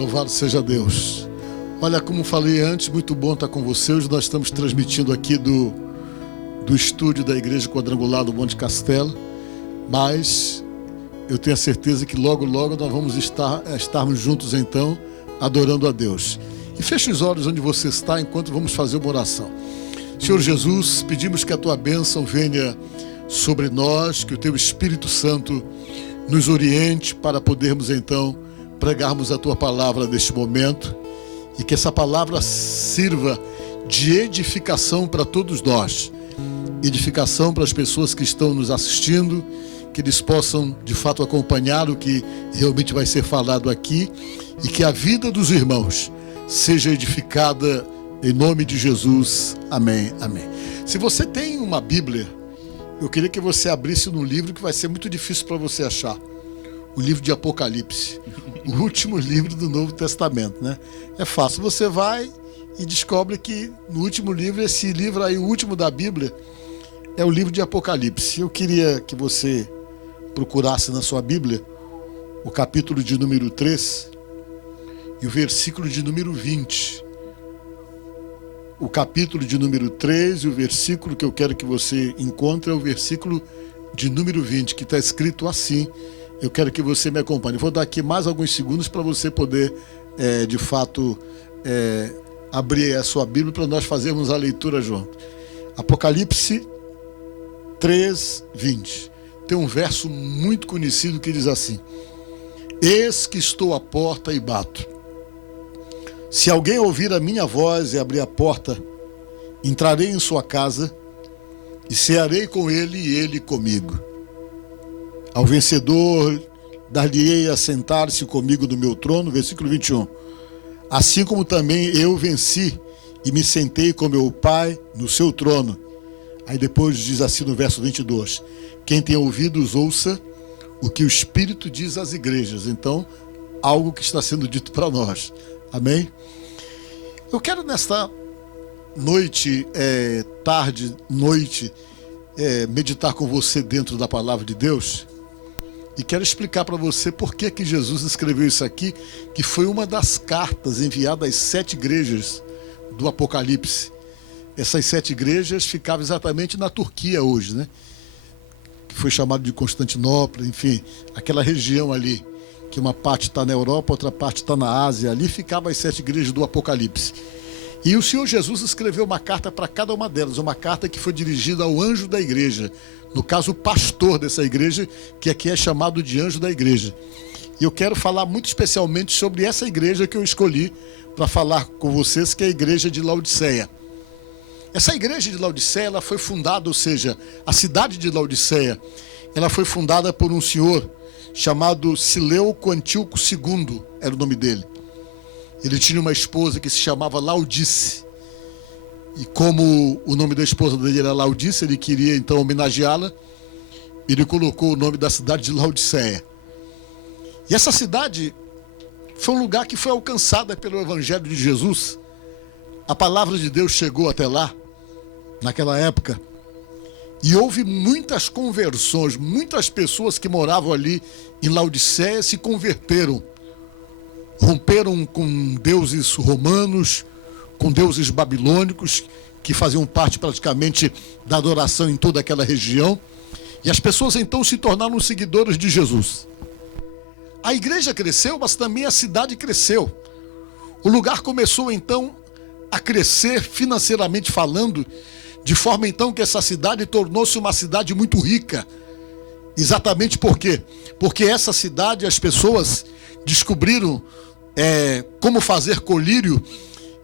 Louvado seja Deus. Olha, como falei antes, muito bom estar com você. Hoje nós estamos transmitindo aqui do estúdio da Igreja Quadrangular do Monte Castelo, mas eu tenho a certeza que logo nós vamos estarmos juntos então, adorando a Deus. E feche os olhos onde você está enquanto vamos fazer uma oração. Senhor Jesus, pedimos que a Tua bênção venha sobre nós, que o Teu Espírito Santo nos oriente para podermos então pregarmos a Tua palavra neste momento e que essa palavra sirva de edificação para todos nós, edificação para as pessoas que estão nos assistindo, que eles possam de fato acompanhar o que realmente vai ser falado aqui e que a vida dos irmãos seja edificada em nome de Jesus. Amém, amém. Se você tem uma Bíblia, eu queria que você abrisse num livro que vai ser muito difícil para você achar. O livro de Apocalipse, o último livro do Novo Testamento, né? É fácil, você vai e descobre que no último livro, esse livro aí, o último da Bíblia, é o livro de Apocalipse. Eu queria que você procurasse na sua Bíblia o capítulo de número 3 e o versículo de número 20. O capítulo de número 3 e o versículo que eu quero que você encontre é o versículo de número 20, que está escrito assim. Eu quero que você me acompanhe. Vou dar aqui mais alguns segundos para você poder, de fato, abrir a sua Bíblia para nós fazermos a leitura junto. Apocalipse 3, 20. Tem um verso muito conhecido que diz assim: Eis que estou à porta e bato. Se alguém ouvir a minha voz e abrir a porta, entrarei em sua casa e cearei com ele e ele comigo. Ao vencedor dar-lhe-ei a sentar-se comigo no meu trono, versículo 21. Assim como também eu venci e me sentei com meu Pai no seu trono. Aí depois diz assim no verso 22. Quem tem ouvidos, ouça o que o Espírito diz às igrejas. Então, algo que está sendo dito para nós. Amém? Eu quero nesta noite, meditar com você dentro da palavra de Deus. E quero explicar para você por que Jesus escreveu isso aqui, que foi uma das cartas enviadas às 7 igrejas do Apocalipse. Essas 7 igrejas ficavam exatamente na Turquia hoje, né? Que foi chamado de Constantinopla, enfim, aquela região ali, que uma parte está na Europa, outra parte está na Ásia. Ali ficavam as 7 igrejas do Apocalipse. E o Senhor Jesus escreveu uma carta para cada uma delas, uma carta que foi dirigida ao anjo da igreja, no caso o pastor dessa igreja, que aqui é chamado de anjo da igreja. E eu quero falar muito especialmente sobre essa igreja que eu escolhi para falar com vocês, que é a igreja de Laodiceia. Essa igreja de Laodiceia, ela foi fundada, ou seja, a cidade de Laodiceia, ela foi fundada por um senhor chamado Seleuco Antíoco II, era o nome dele. Ele tinha uma esposa que se chamava Laodice. E como o nome da esposa dele era Laodice, ele queria então homenageá-la. Ele colocou o nome da cidade de Laodiceia. E essa cidade foi um lugar que foi alcançada pelo Evangelho de Jesus. A palavra de Deus chegou até lá, naquela época. E houve muitas conversões, muitas pessoas que moravam ali em Laodiceia se converteram. Romperam com deuses romanos, com deuses babilônicos, que faziam parte praticamente da adoração em toda aquela região. E as pessoas então se tornaram seguidores de Jesus. A igreja cresceu, mas também a cidade cresceu. O lugar começou então a crescer financeiramente falando, de forma então que essa cidade tornou-se uma cidade muito rica. Exatamente por quê? Porque essa cidade, as pessoas descobriram como fazer colírio,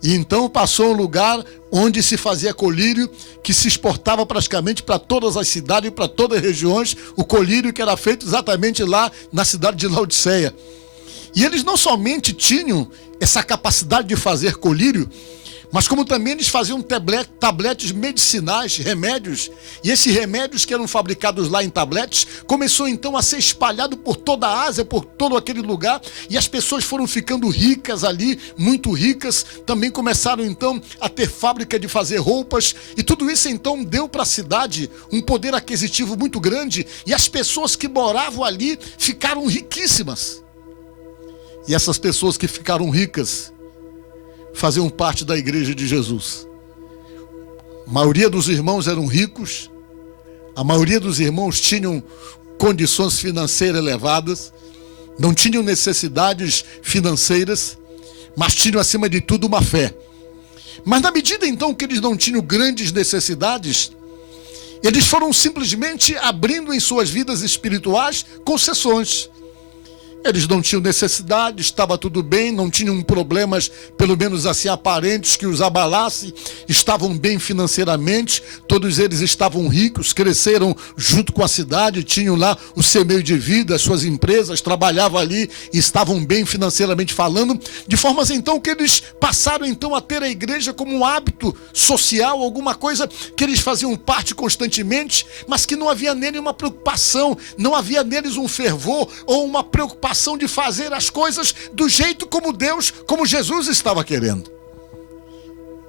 e então passou um lugar onde se fazia colírio, que se exportava praticamente para todas as cidades e para todas as regiões, o colírio que era feito exatamente lá na cidade de Laodiceia. E eles não somente tinham essa capacidade de fazer colírio, mas como também eles faziam tabletes medicinais, remédios, e esses remédios que eram fabricados lá em tabletes, começou então a ser espalhado por toda a Ásia, por todo aquele lugar, e as pessoas foram ficando ricas ali, muito ricas, também começaram então a ter fábrica de fazer roupas, e tudo isso então deu para a cidade um poder aquisitivo muito grande, e as pessoas que moravam ali ficaram riquíssimas. E essas pessoas que ficaram ricas faziam parte da igreja de Jesus. A maioria dos irmãos eram ricos, a maioria dos irmãos tinham condições financeiras elevadas, não tinham necessidades financeiras, mas tinham acima de tudo uma fé. Mas na medida então que eles não tinham grandes necessidades, eles foram simplesmente abrindo em suas vidas espirituais concessões. Eles não tinham necessidade, estava tudo bem, não tinham problemas, pelo menos assim aparentes, que os abalasse, estavam bem financeiramente, todos eles estavam ricos, cresceram junto com a cidade, tinham lá o seu meio de vida, as suas empresas, trabalhavam ali e estavam bem financeiramente falando, de formas então que eles passaram então a ter a igreja como um hábito social, alguma coisa que eles faziam parte constantemente, mas que não havia nele uma preocupação, não havia neles um fervor ou uma preocupação de fazer as coisas do jeito como Deus, como Jesus estava querendo.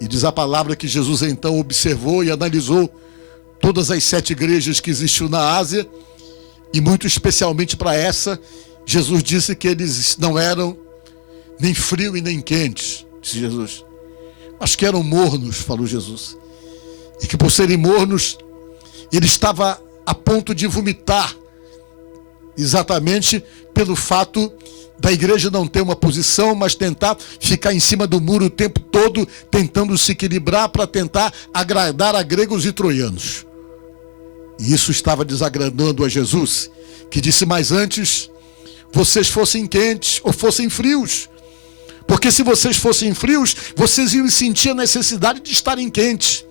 E diz a palavra que Jesus então observou e analisou todas as 7 igrejas que existiam na Ásia, e muito especialmente para essa, Jesus disse que eles não eram nem frio e nem quentes, disse Jesus, mas que eram mornos, falou Jesus, e que por serem mornos, ele estava a ponto de vomitar, exatamente pelo fato da igreja não ter uma posição, mas tentar ficar em cima do muro o tempo todo, tentando se equilibrar para tentar agradar a gregos e troianos. E isso estava desagradando a Jesus, que disse: mas antes vocês fossem quentes ou fossem frios, porque se vocês fossem frios, vocês iam sentir a necessidade de estarem quentes.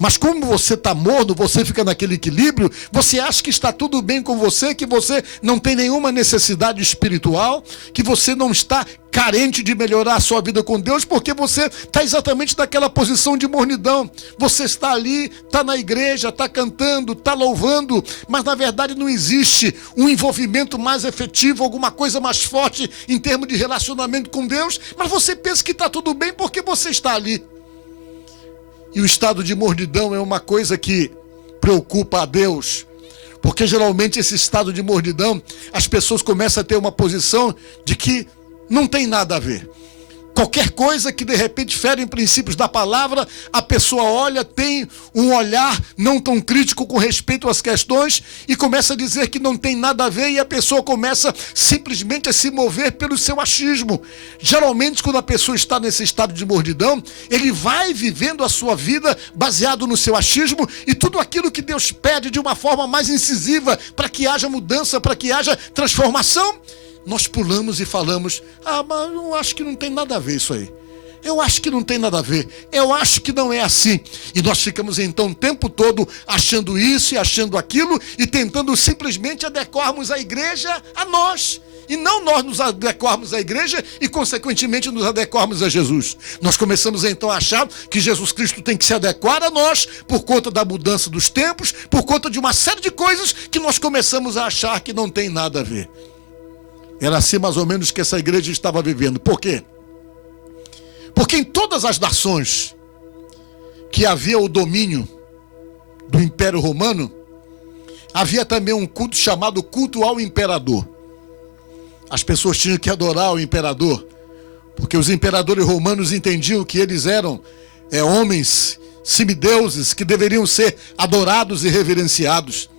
Mas como você está morno, você fica naquele equilíbrio, você acha que está tudo bem com você, que você não tem nenhuma necessidade espiritual, que você não está carente de melhorar a sua vida com Deus, porque você está exatamente naquela posição de mornidão. Você está ali, está na igreja, está cantando, está louvando, mas na verdade não existe um envolvimento mais efetivo, alguma coisa mais forte em termos de relacionamento com Deus, mas você pensa que está tudo bem porque você está ali. E o estado de mornidão é uma coisa que preocupa a Deus, porque geralmente esse estado de mornidão, as pessoas começam a ter uma posição de que não tem nada a ver. Qualquer coisa que de repente fere em princípios da palavra, a pessoa olha, tem um olhar não tão crítico com respeito às questões e começa a dizer que não tem nada a ver, e a pessoa começa simplesmente a se mover pelo seu achismo. Geralmente, quando a pessoa está nesse estado de mornidão, ele vai vivendo a sua vida baseado no seu achismo, e tudo aquilo que Deus pede de uma forma mais incisiva para que haja mudança, para que haja transformação, nós pulamos e falamos: ah, mas eu acho que não tem nada a ver isso aí. Eu acho que não tem nada a ver. Eu acho que não é assim. E nós ficamos então o tempo todo achando isso e achando aquilo e tentando simplesmente adequarmos a igreja a nós. E não nós nos adequarmos à igreja e consequentemente nos adequarmos a Jesus. Nós começamos então a achar que Jesus Cristo tem que se adequar a nós por conta da mudança dos tempos, por conta de uma série de coisas que nós começamos a achar que não tem nada a ver. Era assim mais ou menos que essa igreja estava vivendo. Por quê? Porque em todas as nações que havia o domínio do Império Romano, havia também um culto chamado culto ao imperador. As pessoas tinham que adorar o imperador, porque os imperadores romanos entendiam que eles eram homens semideuses que deveriam ser adorados e reverenciados.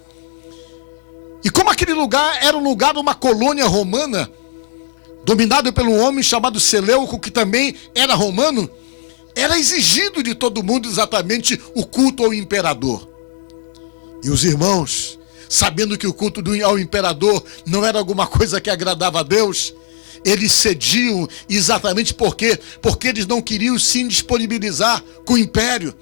E como aquele lugar era um lugar de uma colônia romana, dominado por um homem chamado Seleuco, que também era romano, era exigido de todo mundo exatamente o culto ao imperador. E os irmãos, sabendo que o culto ao imperador não era alguma coisa que agradava a Deus, eles cediam exatamente porque eles não queriam se indisponibilizar com o império.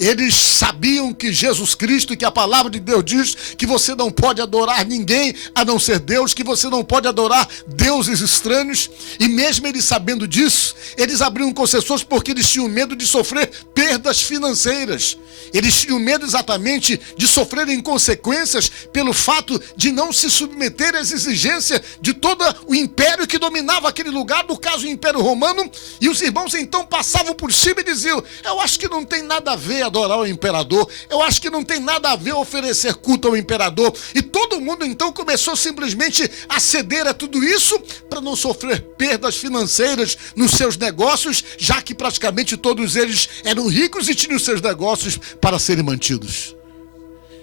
Eles sabiam que Jesus Cristo, que a palavra de Deus diz que você não pode adorar ninguém a não ser Deus, que você não pode adorar deuses estranhos, e mesmo eles sabendo disso, eles abriam concessões porque eles tinham medo de sofrer perdas financeiras. Eles tinham medo exatamente de sofrerem consequências pelo fato de não se submeter às exigências de todo o império que dominava aquele lugar, no caso o Império Romano, e os irmãos então passavam por cima e diziam: eu acho que não tem nada a ver sei adorar o imperador, eu acho que não tem nada a ver oferecer culto ao imperador. E todo mundo então começou simplesmente a ceder a tudo isso para não sofrer perdas financeiras nos seus negócios, já que praticamente todos eles eram ricos e tinham seus negócios para serem mantidos.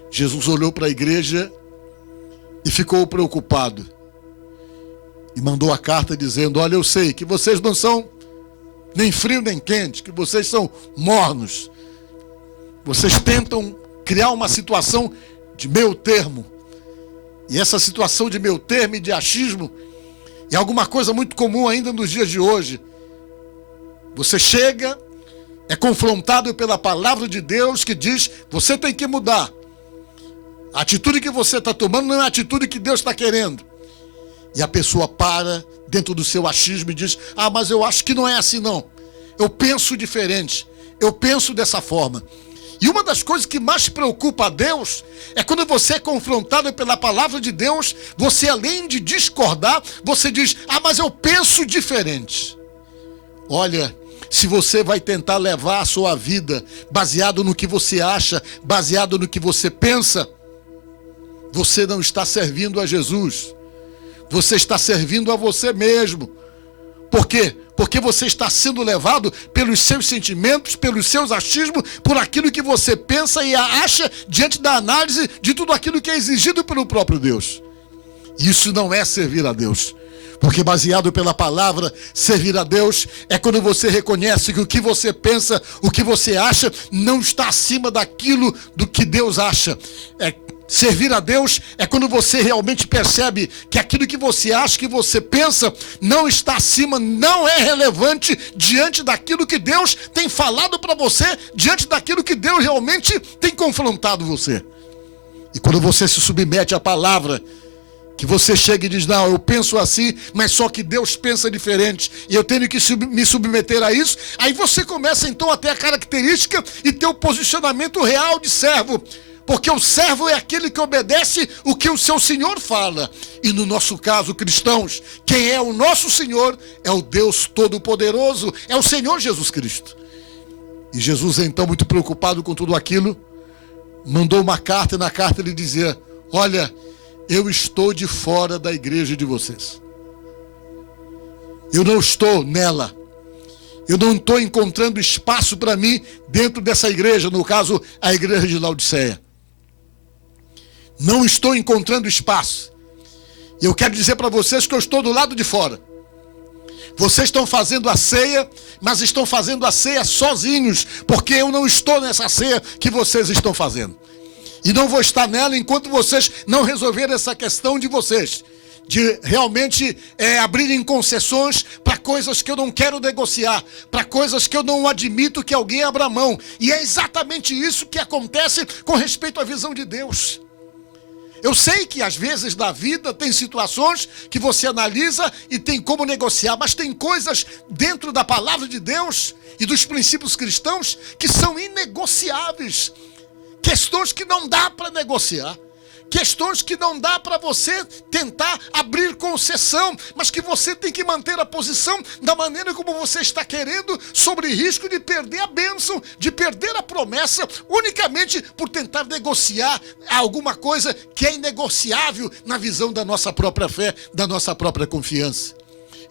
Jesus olhou para a igreja e ficou preocupado. E mandou a carta dizendo: olha, eu sei que vocês não são nem frio nem quente, que vocês são mornos. Vocês tentam criar uma situação de meio termo. E essa situação de meio termo e de achismo é alguma coisa muito comum ainda nos dias de hoje. Você chega, é confrontado pela palavra de Deus que diz: você tem que mudar. A atitude que você está tomando não é a atitude que Deus está querendo. E a pessoa para dentro do seu achismo e diz: ah, mas eu acho que não é assim não. Eu penso diferente. Eu penso dessa forma. E uma das coisas que mais preocupa a Deus é quando você é confrontado pela palavra de Deus, você, além de discordar, você diz: ah, mas eu penso diferente. Olha, se você vai tentar levar a sua vida baseado no que você acha, baseado no que você pensa, você não está servindo a Jesus. Você está servindo a você mesmo. Por quê? Porque você está sendo levado pelos seus sentimentos, pelos seus achismos, por aquilo que você pensa e acha diante da análise de tudo aquilo que é exigido pelo próprio Deus. Isso não é servir a Deus. Porque baseado pela palavra, servir a Deus é quando você reconhece que o que você pensa, o que você acha, não está acima daquilo do que Deus acha. Servir a Deus é quando você realmente percebe que aquilo que você acha, que você pensa, não está acima, não é relevante diante daquilo que Deus tem falado para você, diante daquilo que Deus realmente tem confrontado você. E quando você se submete à palavra, que você chega e diz: não, eu penso assim, mas só que Deus pensa diferente, e eu tenho que me submeter a isso, aí você começa então a ter a característica e ter o posicionamento real de servo. Porque o servo é aquele que obedece o que o seu Senhor fala. E no nosso caso, cristãos, quem é o nosso Senhor é o Deus Todo-Poderoso, é o Senhor Jesus Cristo. E Jesus, então, muito preocupado com tudo aquilo, mandou uma carta, e na carta ele dizia: olha, eu estou de fora da igreja de vocês. Eu não estou nela. Eu não estou encontrando espaço para mim dentro dessa igreja, no caso, a igreja de Laodiceia. Não estou encontrando espaço. E eu quero dizer para vocês que eu estou do lado de fora. Vocês estão fazendo a ceia, mas estão fazendo a ceia sozinhos, porque eu não estou nessa ceia que vocês estão fazendo. E não vou estar nela enquanto vocês não resolverem essa questão de vocês, de realmente abrirem concessões para coisas que eu não quero negociar, para coisas que eu não admito que alguém abra mão. E é exatamente isso que acontece com respeito à visão de Deus. Eu sei que às vezes na vida tem situações que você analisa e tem como negociar, mas tem coisas dentro da palavra de Deus e dos princípios cristãos que são inegociáveis. Questões que não dá para negociar. Questões que não dá para você tentar abrir concessão, mas que você tem que manter a posição da maneira como você está querendo, sobre risco de perder a bênção, de perder a promessa, unicamente por tentar negociar alguma coisa que é inegociável na visão da nossa própria fé, da nossa própria confiança.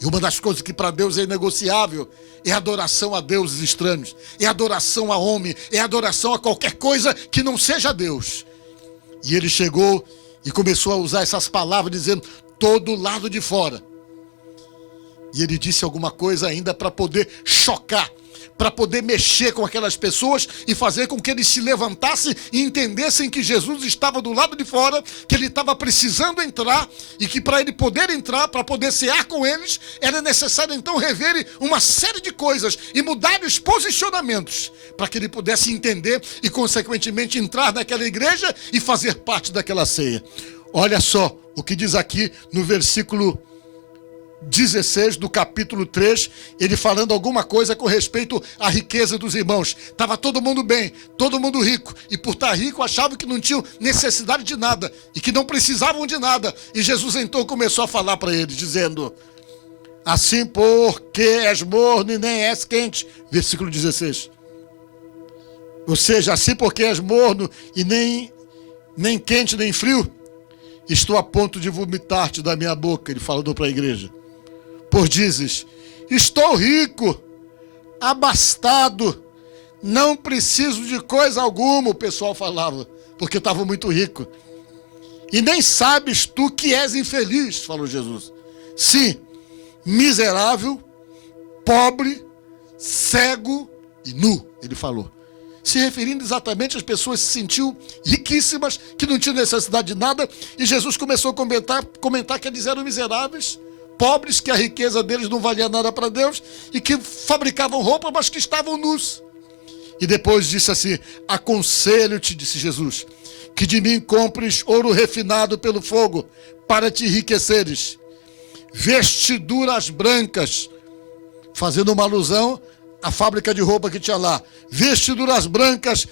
E uma das coisas que para Deus é inegociável é adoração a deuses estranhos, é adoração a homem, é adoração a qualquer coisa que não seja Deus. E ele chegou e começou a usar essas palavras dizendo: todo lado de fora. E ele disse alguma coisa ainda para poder chocar, para poder mexer com aquelas pessoas e fazer com que eles se levantassem e entendessem que Jesus estava do lado de fora, que ele estava precisando entrar e que para ele poder entrar, para poder cear com eles, era necessário então rever uma série de coisas e mudar os posicionamentos para que ele pudesse entender e consequentemente entrar naquela igreja e fazer parte daquela ceia. Olha só o que diz aqui no versículo 16 do capítulo 3, ele falando alguma coisa com respeito à riqueza dos irmãos. Estava todo mundo bem, todo mundo rico, e por estar rico achavam que não tinham necessidade de nada e que não precisavam de nada. E Jesus então começou a falar para eles, dizendo: assim porque és morno e nem és quente. Versículo 16. Ou seja, assim porque és morno e nem quente nem frio, estou a ponto de vomitar-te da minha boca, ele falou para a igreja. Pois dizes, estou rico, abastado, não preciso de coisa alguma, o pessoal falava, porque estava muito rico. E nem sabes tu que és infeliz, falou Jesus. Sim, miserável, pobre, cego e nu, ele falou. Se referindo exatamente às pessoas que se sentiam riquíssimas, que não tinham necessidade de nada, e Jesus começou a comentar que eles eram miseráveis, pobres, que a riqueza deles não valia nada para Deus, e que fabricavam roupa, mas que estavam nus. E depois disse assim, aconselho-te, disse Jesus, que de mim compres ouro refinado pelo fogo, para te enriqueceres, vestiduras brancas, fazendo uma alusão à fábrica de roupa que tinha lá, vestiduras brancas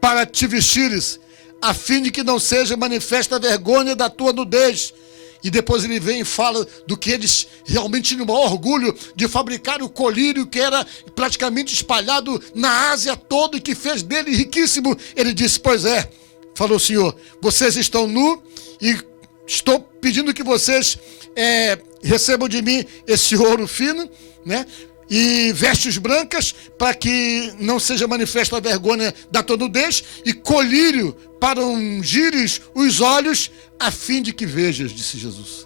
para te vestires, a fim de que não seja manifesta a vergonha da tua nudez. E depois ele vem e fala do que eles realmente tinham o maior orgulho de fabricar o colírio que era praticamente espalhado na Ásia toda e que fez dele riquíssimo. Ele disse, pois é, falou o Senhor, vocês estão nus e estou pedindo que vocês recebam de mim esse ouro fino, né? E vestes brancas para que não seja manifesta a vergonha da tua nudez, e colírio para ungires os olhos, a fim de que vejas, disse Jesus.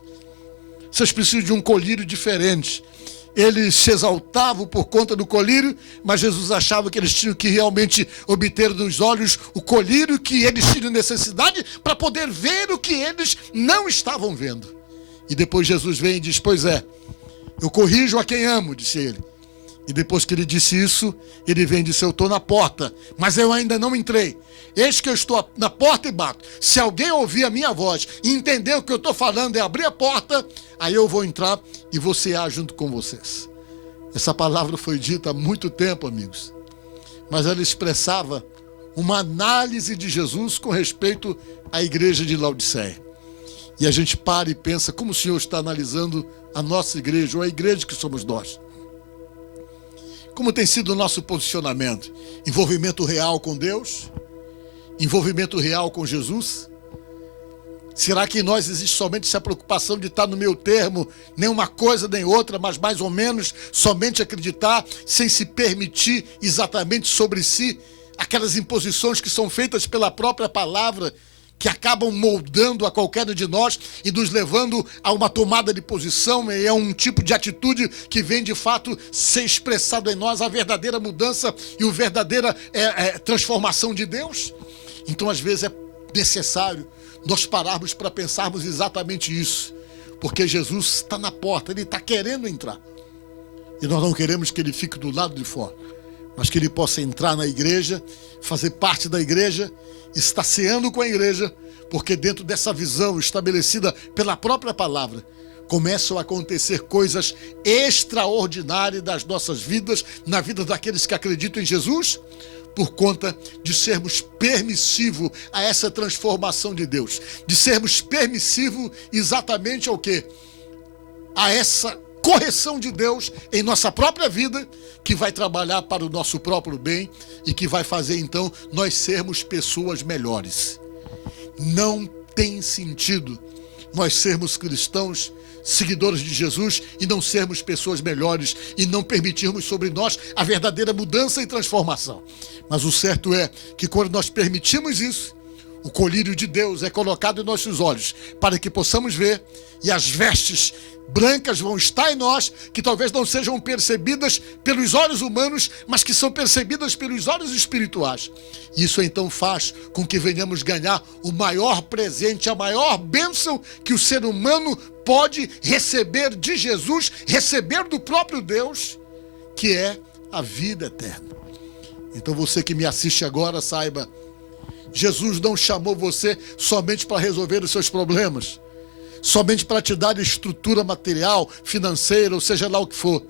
Vocês precisam de um colírio diferente. Eles se exaltavam por conta do colírio, mas Jesus achava que eles tinham que realmente obter nos olhos o colírio que eles tinham necessidade para poder ver o que eles não estavam vendo. E depois Jesus vem e diz, pois é, eu corrijo a quem amo, disse ele. E depois que ele disse isso, ele vem e disse, eu estou na porta, mas eu ainda não entrei. Eis que eu estou na porta e bato. Se alguém ouvir a minha voz e entender o que eu estou falando e abrir a porta, aí eu vou entrar e vou cear junto com vocês. Essa palavra foi dita há muito tempo, amigos. Mas ela expressava uma análise de Jesus com respeito à igreja de Laodiceia. E a gente para e pensa como o Senhor está analisando a nossa igreja, ou a igreja que somos nós. Como tem sido o nosso posicionamento? Envolvimento real com Deus? Envolvimento real com Jesus? Será que em nós existe somente essa preocupação de estar no meio termo, nem uma coisa nem outra, mas mais ou menos somente acreditar, sem se permitir exatamente sobre si aquelas imposições que são feitas pela própria palavra, que acabam moldando a qualquer um de nós e nos levando a uma tomada de posição e a um tipo de atitude que vem de fato ser expressado em nós a verdadeira mudança e a verdadeira transformação de Deus? Então, às vezes, é necessário nós pararmos para pensarmos exatamente isso, porque Jesus está na porta, ele está querendo entrar. E nós não queremos que ele fique do lado de fora, mas que ele possa entrar na igreja, fazer parte da igreja, está ceando com a igreja, porque dentro dessa visão estabelecida pela própria palavra, começam a acontecer coisas extraordinárias das nossas vidas, na vida daqueles que acreditam em Jesus, por conta de sermos permissivos a essa transformação de Deus, de sermos permissivos exatamente ao quê? A essa correção de Deus em nossa própria vida, que vai trabalhar para o nosso próprio bem e que vai fazer então nós sermos pessoas melhores. Não tem sentido nós sermos cristãos, seguidores de Jesus, e não sermos pessoas melhores e não permitirmos sobre nós a verdadeira mudança e transformação. Mas o certo é que quando nós permitimos isso, o colírio de Deus é colocado em nossos olhos para que possamos ver, e as vestes brancas vão estar em nós, que talvez não sejam percebidas pelos olhos humanos, mas que são percebidas pelos olhos espirituais. Isso então faz com que venhamos ganhar o maior presente, a maior bênção que o ser humano pode receber de Jesus, receber do próprio Deus, que é a vida eterna. Então você que me assiste agora, saiba, Jesus não chamou você somente para resolver os seus problemas, somente para te dar estrutura material, financeira, ou seja lá o que for.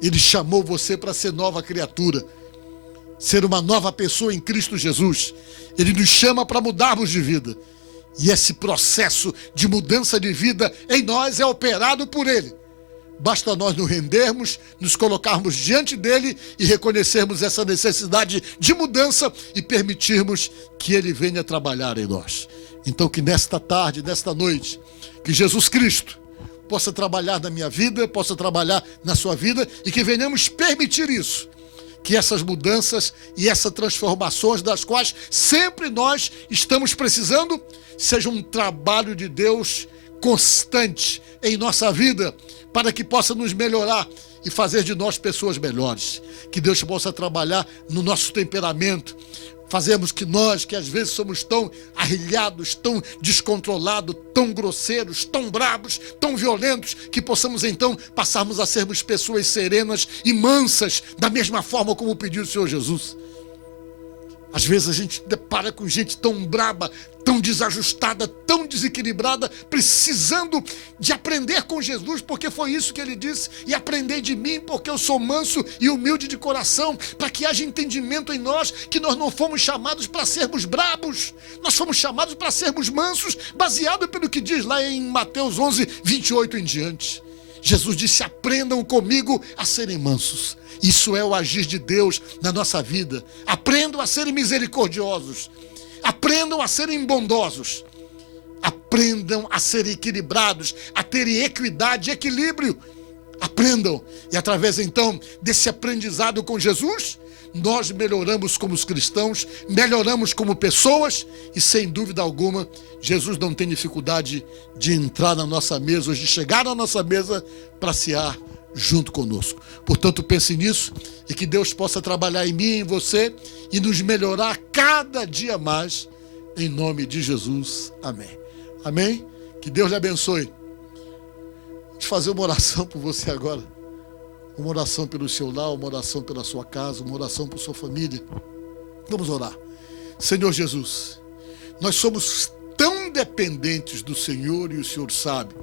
Ele chamou você para ser nova criatura, ser uma nova pessoa em Cristo Jesus. Ele nos chama para mudarmos de vida. E esse processo de mudança de vida em nós é operado por Ele, Basta nós nos rendermos, nos colocarmos diante dele e reconhecermos essa necessidade de mudança e permitirmos que ele venha trabalhar em nós. Então que nesta tarde, nesta noite, que Jesus Cristo possa trabalhar na minha vida, possa trabalhar na sua vida e que venhamos permitir isso. Que essas mudanças e essas transformações das quais sempre nós estamos precisando, seja um trabalho de Deus constante em nossa vida, para que possa nos melhorar e fazer de nós pessoas melhores. Que Deus possa trabalhar no nosso temperamento. Fazemos que nós, que às vezes somos tão arrilhados, tão descontrolados, tão grosseiros, tão bravos, tão violentos, que possamos então passarmos a sermos pessoas serenas e mansas, da mesma forma como pediu o Senhor Jesus. Às vezes a gente depara com gente tão braba, tão desajustada, tão desequilibrada, precisando de aprender com Jesus, porque foi isso que ele disse, e aprendei de mim, porque eu sou manso e humilde de coração, para que haja entendimento em nós, que nós não fomos chamados para sermos brabos, nós fomos chamados para sermos mansos, baseado pelo que diz lá em Mateus 11, 28 em diante. Jesus disse, aprendam comigo a serem mansos. Isso é o agir de Deus na nossa vida. Aprendam a serem misericordiosos. Aprendam a serem bondosos. Aprendam a serem equilibrados, a terem equidade e equilíbrio. Aprendam. E através, então, desse aprendizado com Jesus, nós melhoramos como os cristãos, melhoramos como pessoas e, sem dúvida alguma, Jesus não tem dificuldade de entrar na nossa mesa, ou de chegar na nossa mesa para cear junto conosco. Portanto, pense nisso e que Deus possa trabalhar em mim e em você e nos melhorar cada dia mais, em nome de Jesus. Amém. Amém? Que Deus lhe abençoe. Vou fazer uma oração por você agora. Uma oração pelo seu lar, uma oração pela sua casa, uma oração por sua família. Vamos orar. Senhor Jesus, nós somos tão dependentes do Senhor e o Senhor sabe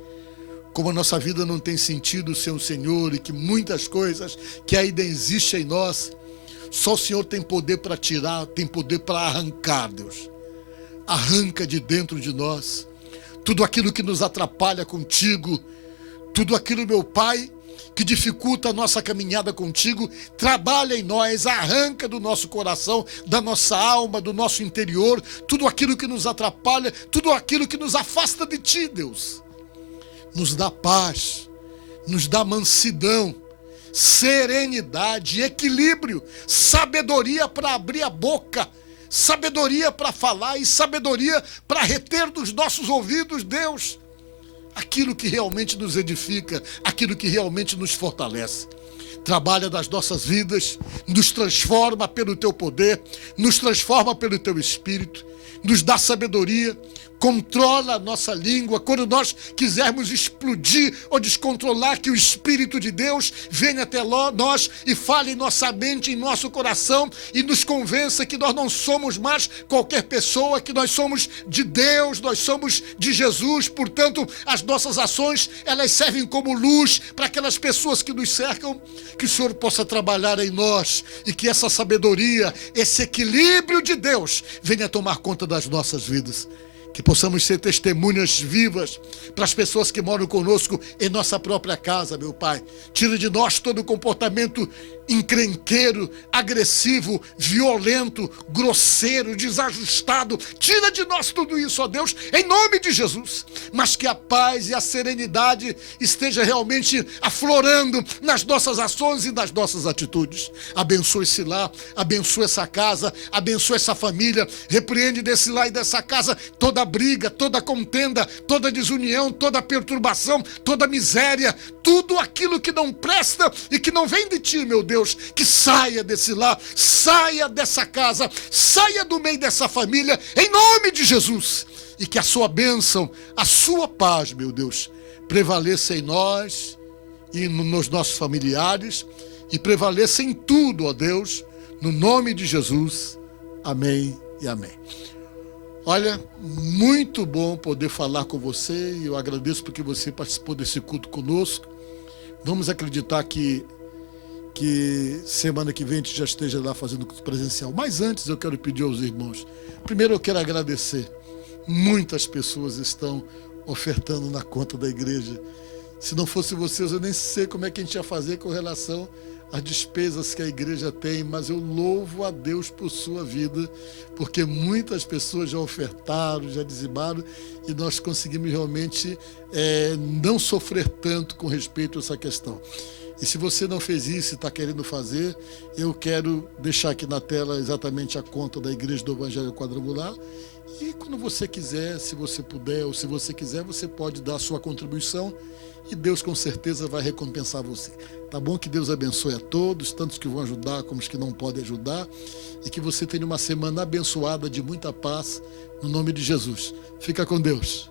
como a nossa vida não tem sentido sem o Senhor e que muitas coisas que ainda existem em nós, só o Senhor tem poder para tirar, tem poder para arrancar, Deus. Arranca de dentro de nós tudo aquilo que nos atrapalha contigo, tudo aquilo, meu Pai, que dificulta a nossa caminhada contigo, trabalha em nós, arranca do nosso coração, da nossa alma, do nosso interior, tudo aquilo que nos atrapalha, tudo aquilo que nos afasta de ti, Deus. Nos dá paz, nos dá mansidão, serenidade, equilíbrio, sabedoria para abrir a boca, sabedoria para falar e sabedoria para reter dos nossos ouvidos, Deus, aquilo que realmente nos edifica, aquilo que realmente nos fortalece. Trabalha nas nossas vidas, nos transforma pelo teu poder, nos transforma pelo teu Espírito, nos dá sabedoria, controla a nossa língua. Quando nós quisermos explodir ou descontrolar, que o Espírito de Deus venha até nós e fale em nossa mente, em nosso coração e nos convença que nós não somos mais qualquer pessoa, que nós somos de Deus, nós somos de Jesus. Portanto, as nossas ações, elas servem como luz para aquelas pessoas que nos cercam. Que o Senhor possa trabalhar em nós e que essa sabedoria, esse equilíbrio de Deus venha tomar conta das nossas vidas. Que possamos ser testemunhas vivas para as pessoas que moram conosco em nossa própria casa, meu Pai. Tira de nós todo o comportamento encrenqueiro, agressivo, violento, grosseiro, desajustado. Tira de nós tudo isso, ó Deus, em nome de Jesus. Mas que a paz e a serenidade esteja realmente aflorando nas nossas ações e nas nossas atitudes. Abençoe esse lar, abençoe essa casa, abençoe essa família. Repreende desse lar e dessa casa toda briga, toda contenda, toda desunião, toda perturbação, toda miséria, tudo aquilo que não presta e que não vem de ti, meu Deus, que saia desse lar, saia dessa casa, saia do meio dessa família, em nome de Jesus, e que a sua bênção, a sua paz, meu Deus, prevaleça em nós e nos nossos familiares, e prevaleça em tudo, ó Deus, no nome de Jesus, amém e amém. Olha, muito bom poder falar com você, e eu agradeço porque você participou desse culto conosco. Vamos acreditar que semana que vem a gente já esteja lá fazendo culto presencial. Mas antes eu quero pedir aos irmãos, primeiro eu quero agradecer. Muitas pessoas estão ofertando na conta da igreja, Se não fosse vocês, eu nem sei como é que a gente ia fazer com relação às despesas que a igreja tem, mas eu louvo a Deus por sua vida, porque muitas pessoas já ofertaram, já dizimaram, e nós conseguimos realmente não sofrer tanto com respeito a essa questão. E se você não fez isso e está querendo fazer, eu quero deixar aqui na tela exatamente a conta da Igreja do Evangelho Quadrangular. E quando você quiser, se você puder ou se você quiser, você pode dar a sua contribuição e Deus com certeza vai recompensar você. Tá bom? Que Deus abençoe a todos, tantos que vão ajudar como os que não podem ajudar, e que você tenha uma semana abençoada de muita paz, no nome de Jesus. Fica com Deus.